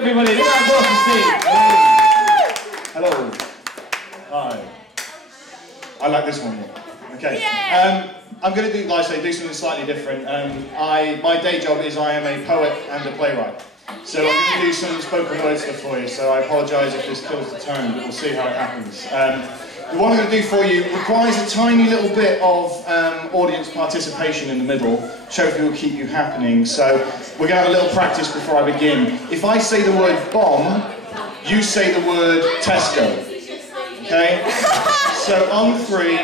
Everybody, round of applause for Steve. Hello. Hi. I like this one more. Okay. I'm going to do, like I say, do something slightly different. My day job is I am a poet and a playwright. So I'm going to do some spoken word stuff for you, so I apologise if this kills the tone, but we'll see how it happens. The one I'm going to do for you requires a tiny little bit of audience participation in the middle, which hopefully will keep you happening. So we're going to have a little practice before I begin. If I say the word bomb, you say the word Tesco. Okay? So on 3,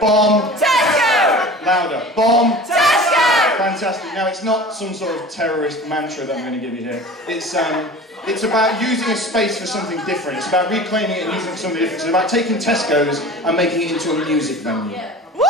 bomb. Tesco! Louder. Bomb. Tesco! Fantastic. Now it's not some sort of terrorist mantra that I'm going to give you here. It's about using a space for something different. It's about reclaiming it and using it for something different. It's about taking Tesco's and making it into a music venue. Woo!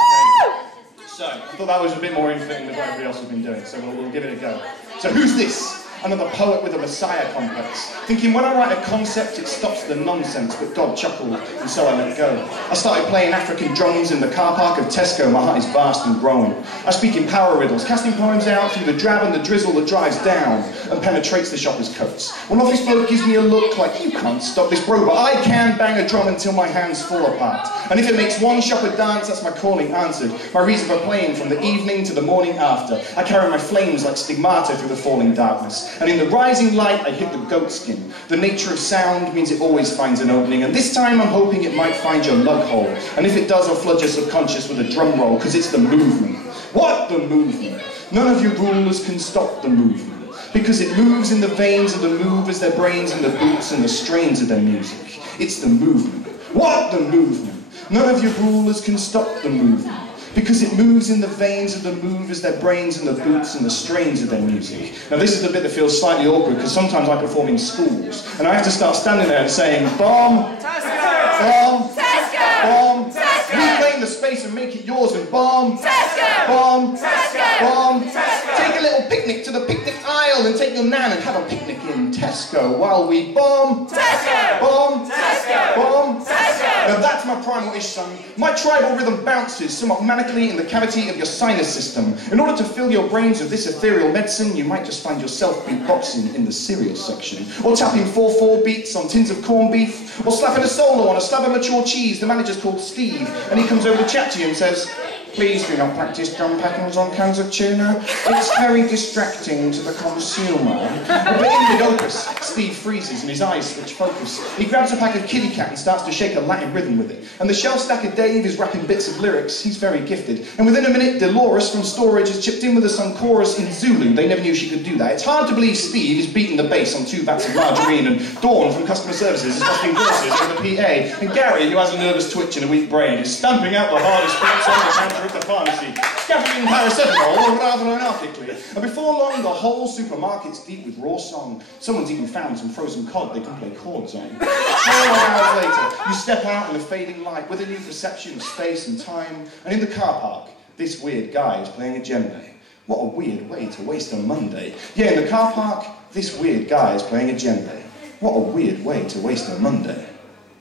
So I thought that was a bit more in fitting with what everybody else has been doing. So we'll give it a go. So who's this? Another poet with a messiah complex, thinking when I write a concept it stops the nonsense, but God chuckled and so I let go. I started playing African drums in the car park of Tesco. My heart is vast and growing. I speak in power riddles, casting poems out through the drab and the drizzle that drives down and penetrates the shopper's coats. One office bloke gives me a look like, you can't stop this bro, but I can bang a drum until my hands fall apart. And if it makes one shopper dance, that's my calling answered, my reason for playing from the evening to the morning after. I carry my flames like stigmata through the falling darkness. And in the rising light, I hit the goat skin. The nature of sound means it always finds an opening, and this time I'm hoping it might find your lug hole. And if it does, I'll flood your subconscious with a drum roll, because it's the movement. What the movement? None of your rulers can stop the movement, because it moves in the veins of the movers, their brains and the boots and the strains of their music. It's the movement. What the movement? None of your rulers can stop the movement, because it moves in the veins of the movers, their brains and the boots and the strains of their music. Now this is the bit that feels slightly awkward, because sometimes I perform in schools, and I have to start standing there and saying, bomb, Tesco! Bomb, Tesco! Bomb, Tesco! Reclaim the space and make it yours, and bomb, Tesco! Bomb, Tesco! Bomb, Tesco! Take a little picnic to the picnic aisle and take your nan and have a picnic in Tesco while we bomb, Tesco! Bomb, Tesco! Bomb, Tesco! Now that's my primal-ish son. My tribal rhythm bounces somewhat manically in the cavity of your sinus system. In order to fill your brains with this ethereal medicine, you might just find yourself beatboxing in the serious section, or tapping 4/4 beats on tins of corned beef, or slapping a solo on a slab of mature cheese. The manager's called Steve, and he comes over to chat to you and says, please do not practice drum patterns on cans of tuna. It's very distracting to the consumer. But in mid-opus, Steve freezes and his eyes switch focus. He grabs a pack of Kitty Cat and starts to shake a Latin rhythm with it. And the shelf stacker Dave is rapping bits of lyrics. He's very gifted. And within a minute, Dolores from storage has chipped in with us some chorus in Zulu. They never knew she could do that. It's hard to believe Steve is beating the bass on 2 vats of margarine, and Dawn from customer services is dusting glasses over the PA. And Gary, who has a nervous twitch and a weak brain, is stamping out the hardest beats on the counter at the pharmacy, scavenging paracetamol, or rather anarchically. And before long, the whole supermarket's deep with raw song. Someone's even found some frozen cod they can play chords on. 4 hours later, you step out in the fading light with a new perception of space and time, and in the car park, this weird guy is playing a djembe. What a weird way to waste a Monday. Yeah, in the car park, this weird guy is playing a djembe. What a weird way to waste a Monday,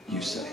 you say.